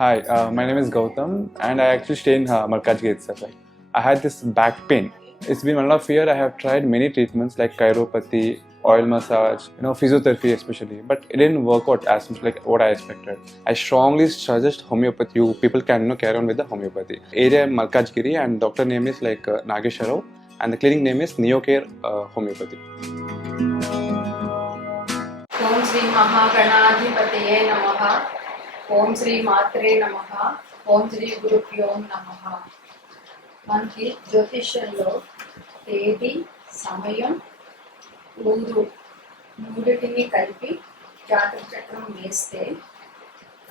Hi, my name is Gautam, and I actually stay in Malkajgiri itself. Like, I had this back pain. It's been 1.5 years. I have tried many treatments like chiropathy, oil massage, physiotherapy especially, but it didn't work out as much like what I expected. I strongly suggest homeopathy. You people can carry on with the homeopathy. Area Malkajgiri, and doctor name is like Nagesharao, and the clinic name is Neocare Homeopathy. ఓం శ్రీ మహాగణాధిపతయే నమః. ఓం శ్రీ మాత్రే నమః. ఓం శ్రీ గురుభ్యో నమః. మనకి జ్యోతిష్యంలో తేదీ, సమయం, ఊరు మూడిటిని కలిపి జాతక చక్రం వేస్తే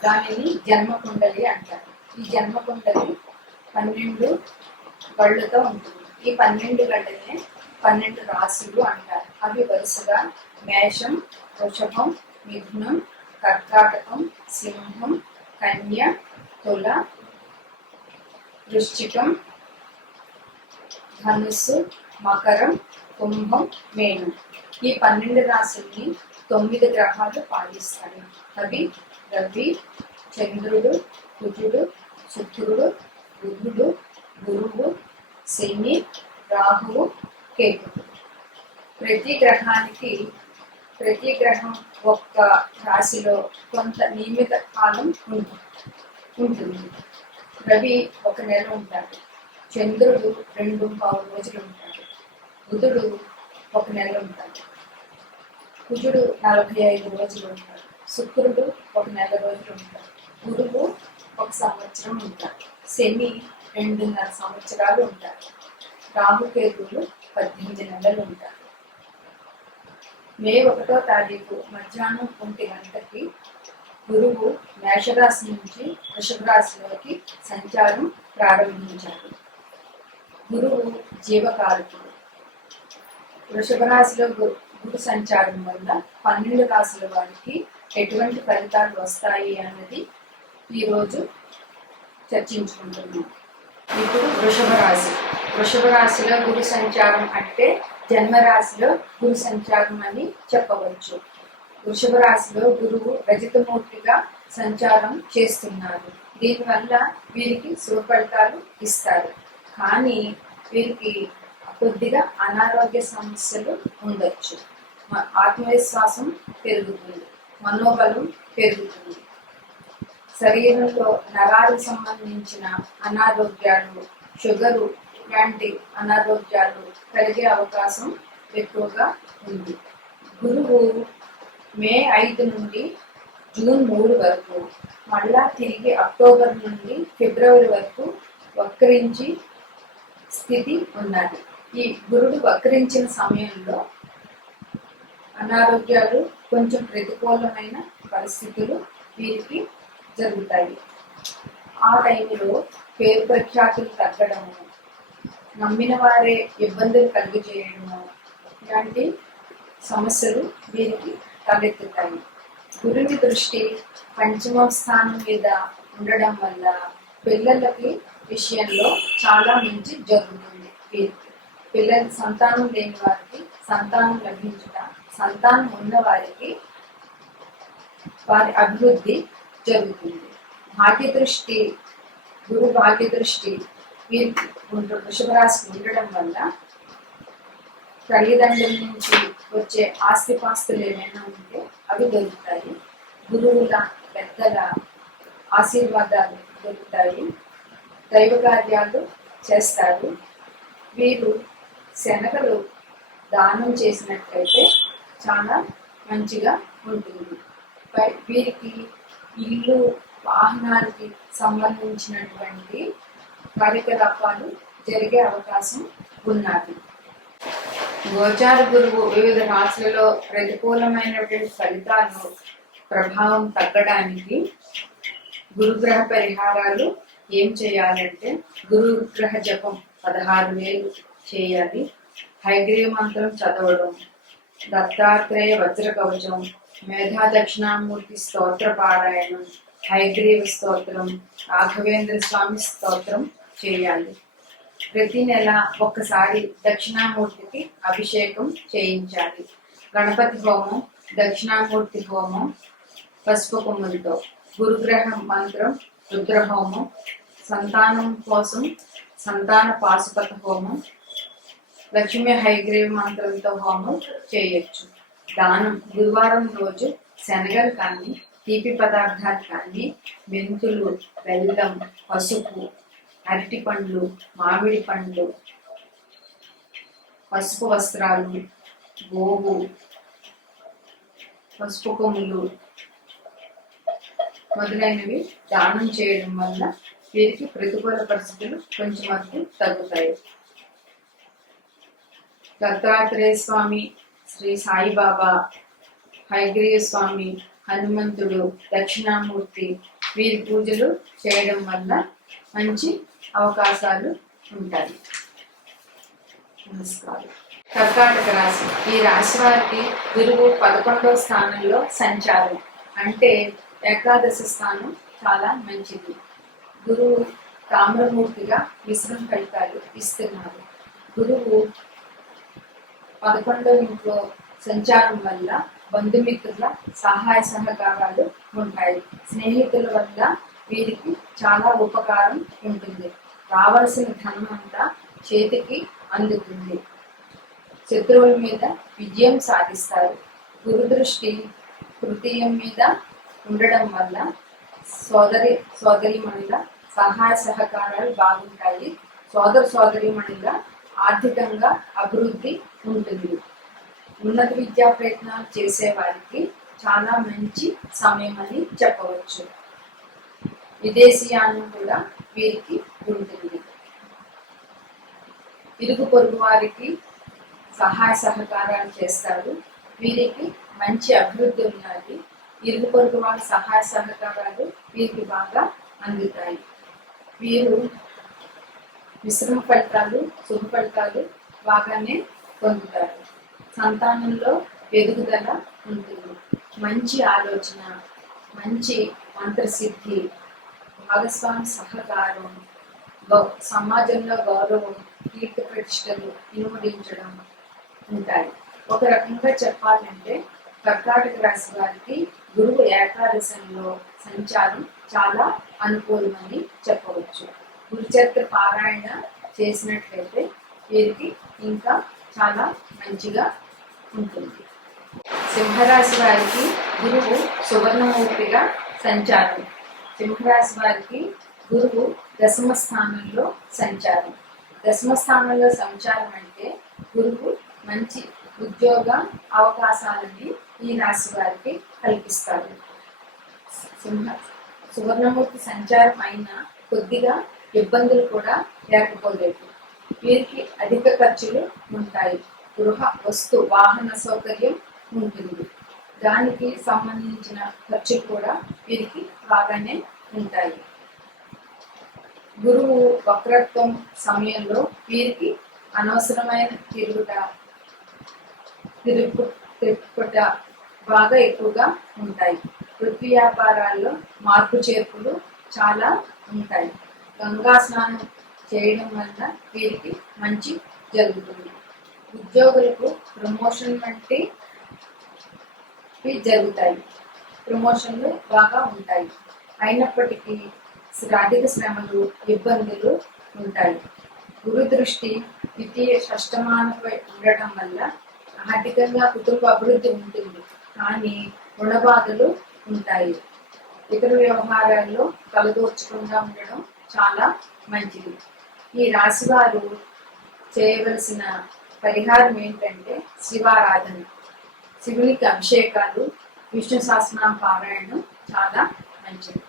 దానిని జన్మకుండలి అంటారు. ఈ జన్మకుండలి 12 గళ్ళతో ఉంటుంది. ఈ 12 గళ్ళనే 12 రాశులు అంటారు. అవి వరుసగా మేషం, వృషభం, మిథునం, కర్కాటకం, సింహం, కన్య, తుల, వృశ్చికం, ధనుస్సు, మకరం, కుంభం, మేనం. ఈ 12 రాశుల్ని 9 గ్రహాలు పాలిస్తాయి. అవి రవి, చంద్రుడు, కుజుడు, శుక్రుడు, బుధుడు, గురువు, శని, రాహువు, కేతువు. ప్రతి గ్రహం ఒక్క రాశిలో కొంత నియమిత కాలం ఉంటుంది. రవి 1 నెల ఉంటాడు, చంద్రుడు 2.5 రోజులు ఉంటాడు, బుధుడు 1 నెల ఉంటాడు, కుజుడు 45 రోజులు ఉంటాడు, శుక్రుడు 1 నెల రోజులు ఉంటాడు, గురువు 1 సంవత్సరం ఉంటాడు, శని 2.5 సంవత్సరాలు ఉంటాడు, రాహుకేతువులు 18 నెలలు ఉంటారు. మే 1వ తారీఖు మధ్యాహ్నం 1 గంటకి గురువు మేషరాశి నుంచి వృషభ రాశిలోకి సంచారం ప్రారంభించాడు. గురువు జీవకారకుడు. వృషభ రాశిలో గురు సంచారం వల్ల 12 రాశుల వారికి ఎటువంటి ఫలితాలు వస్తాయి అన్నది ఈరోజు చర్చించుకుంటున్నాం. ఇప్పుడు వృషభ రాశిలో గురు సంచారం అంటే జన్మరాశిలో గురు సంచారం అని చెప్పవచ్చు. వృషభ రాశిలో గురువు రజతమూర్తిగా సంచారం చేస్తున్నారు. దీనివల్ల వీరికి శుభ ఫలితాలు ఇస్తారు. కానీ వీరికి కొద్దిగా అనారోగ్య సమస్యలు ఉండొచ్చు. ఆత్మవిశ్వాసం పెరుగుతుంది, మనోబలం పెరుగుతుంది. శరీరంలో నరాలకు సంబంధించిన అనారోగ్యాలు, షుగరు లాంటి అనారోగ్యాలు కలిగే అవకాశం ఎక్కువగా ఉంది. గురువు మే 5 నుండి జూన్ 3 వరకు, మళ్ళా తిరిగి అక్టోబర్ నుండి ఫిబ్రవరి వరకు వక్రించి స్థితి ఉన్నది. ఈ గురుడు వక్రించిన సమయంలో అనారోగ్యాలు, కొంచెం ప్రతికూలమైన పరిస్థితులు వీరికి జరుగుతాయి. ఆ టైంలో పేరు ప్రఖ్యాతులు తగ్గడము, నమ్మిన వారే ఇబ్బందులు కలిగజేయడము ఇలాంటి సమస్యలు వీరికి తలెత్తుతాయి. గురుని దృష్టి 5వ స్థానం మీద ఉండడం వల్ల పిల్లలకి విషయంలో చాలా మంచి జరుగుతుంది. వీరికి సంతానం లేని వారికి సంతానం లభించుట, సంతానం ఉన్న వారికి వారి అభివృద్ధి జరుగుతుంది. గురు భాగ్య దృష్టి వీరికి వృషభ రాశికి ఉండడం వల్ల తల్లిదండ్రుల నుంచి వచ్చే ఆస్తిపాస్తులు ఏమైనా ఉంటే అవి దొరుకుతాయి. గురువుల, పెద్దల ఆశీర్వాదాలు దొరుకుతాయి. దైవ కార్యాలు చేస్తారు. వీరు శనగలు దానం చేసినట్లయితే చాలా మంచిగా ఉంటుంది. వీరికి ఇల్లు, వాహనాలకి సంబంధించినటువంటి కార్యకలాపాలు జరిగే అవకాశం ఉన్నది. గోచార గురువు వివిధ రాశులలో ప్రతికూలమైనటువంటి ఫలితాలను ప్రభావం తగ్గడానికి గురుగ్రహ పరిహారాలు ఏం చేయాలంటే, గురుగ్రహ జపం 16,000 చేయాలి. హయగ్రీవ మంత్రం చదవడం, దత్తాత్రేయ వజ్ర కవచం, మేధా దక్షిణామూర్తి స్తోత్ర పారాయణం, హయగ్రీవ స్తోత్రం, రాఘవేంద్ర స్వామి స్తోత్రం చేయాలి. ప్రతి నెల ఒక్కసారి దక్షిణామూర్తికి అభిషేకం చేయించాలి. గణపతి హోమం, దక్షిణామూర్తి హోమం, పసుపు కొమ్ములతో, గురుగ్రహ మంత్రం రుద్రహోమం, సంతానం కోసం సంతాన పాశుపత హోమం, లక్ష్మీ హైగ్రీవ మంత్రంతో హోమం చేయొచ్చు. దానం గురువారం రోజు శనగలు కానీ తీపి పదార్థాలు కానీ మెంతులు, బెల్లం, పసుపు, అరటి పండ్లు, మామిడి పండ్లు, పసుపు వస్త్రాలు, గోవు, పసుపు కొమ్ములు మొదలైనవి దానం చేయడం వల్ల వీరికి ప్రతికూల పరిస్థితులు కొంచెం వరకు తగ్గుతాయి. దత్తాత్రేయ స్వామి, శ్రీ సాయిబాబా, హయగ్రీవ స్వామి, హనుమంతుడు, దక్షిణామూర్తి వీరి పూజలు చేయడం వల్ల మంచి అవకాశాలు ఉంటాయి. నమస్కారం. కర్కాటక రాశి. ఈ రాశి వారికి గురువు 11వ స్థానంలో సంచారం అంటే ఏకాదశి స్థానం చాలా మంచిది. గురువు తామ్రమూర్తిగా మిశ్రమ ఫలితాలు ఇస్తున్నారు. గురువు 11వ ఇంట్లో సంచారం వల్ల బంధుమిత్రుల సహాయ సహకారాలు ఉంటాయి. స్నేహితుల వల్ల వీరికి చాలా ఉపకారం ఉంటుంది. రావాల్సిన ధనం అంతా చేతికి అందుతుంది. శత్రువుల మీద విజయం సాధిస్తారు. గురు దృష్టి తృతీయం మీద ఉండడం వల్ల సోదరిమణుల సహాయ సహకారాలు బాగుంటాయి. సోదరిమణుల ఆర్థికంగా అభివృద్ధి ఉంటుంది. ఉన్నత విద్యా ప్రయత్నాలు చేసే వారికి చాలా మంచి సమయం అని చెప్పవచ్చు. విదేశీయానం కూడా వీరికి ఉంటుంది. ఇరుగు పొరుగు వారికి సహాయ సహకారాలు చేస్తారు. వీరికి మంచి అభివృద్ధి ఉన్నది. ఇరుగు పొరుగు వారి సహాయ సహకారాలు వీరికి బాగా అందుతాయి. వీరు మిశ్రమ ఫలితాలు, శుభ ఫలితాలు బాగానే పొందుతారు. సంతానంలో ఎదుగుదల ఉంటుంది. మంచి ఆలోచన, మంచి మంత్రసిద్ధి, భాగస్వామి సహకారం, సమాజంలో గౌరవం, కీర్తి ప్రతిష్టలు ఇనుమడించడం ఉంటాయి. ఒక రకంగా చెప్పాలంటే కర్కాటక రాశి వారికి గురువు ఏకాదశంలో సంచారం చాలా అనుకూలమని చెప్పవచ్చు. గురుచరిత్ర పారాయణ చేసినట్లయితే వీరికి ఇంకా చాలా మంచిగా ఉంటుంది. సింహరాశి వారికి గురువు సువర్ణమూర్తిగా సంచారం. సింహరాశి వారికి గురువు 10వ స్థానంలో సంచారం. 10వ స్థానంలో సంచారం అంటే గురువు మంచి ఉద్యోగ అవకాశాలని ఈ రాశి వారికి కల్పిస్తారు. సువర్ణమూర్తి సంచారం అయినా కొద్దిగా ఇబ్బందులు కూడా లేకపోలేదు. వీరికి అధిక ఖర్చులు ఉంటాయి. గృహ వస్తు వాహన సౌకర్యం ఉంటుంది. దానికి సంబంధించిన ఖర్చులు కూడా వీరికి బాగానే ఉంటాయి. గురువు వక్రత్వం సమయంలో వీరికి అనవసరమైన తిరుగుట బాగా ఎక్కువగా ఉంటాయి. వృత్తి వ్యాపారాల్లో మార్పు చేర్పులు చాలా ఉంటాయి. గంగా స్నానం చేయడం వల్ల వీరికి మంచి జరుగుతుంది. ఉద్యోగులకు ప్రమోషన్ వంటివి జరుగుతాయి. ప్రమోషన్లు బాగా ఉంటాయి. అయినప్పటికీ ఆర్థిక శ్రమలు, ఇబ్బందులు ఉంటాయి. గురు దృష్టి ద్వితీయ షష్టమానపై ఉండటం వల్ల ఆర్థికంగా కుటుంబ అభివృద్ధి ఉంటుంది. కానీ రుణబాధలు ఉంటాయి. ఇతర వ్యవహారాల్లో తలదూర్చకుండా ఉండడం చాలా మంచిది. ఈ రాశి వారు చేయవలసిన పరిహారం ఏంటంటే శివారాధన, శివునికి అభిషేకాలు, విష్ణు సహస్రనామ పారాయణం చాలా మంచిది.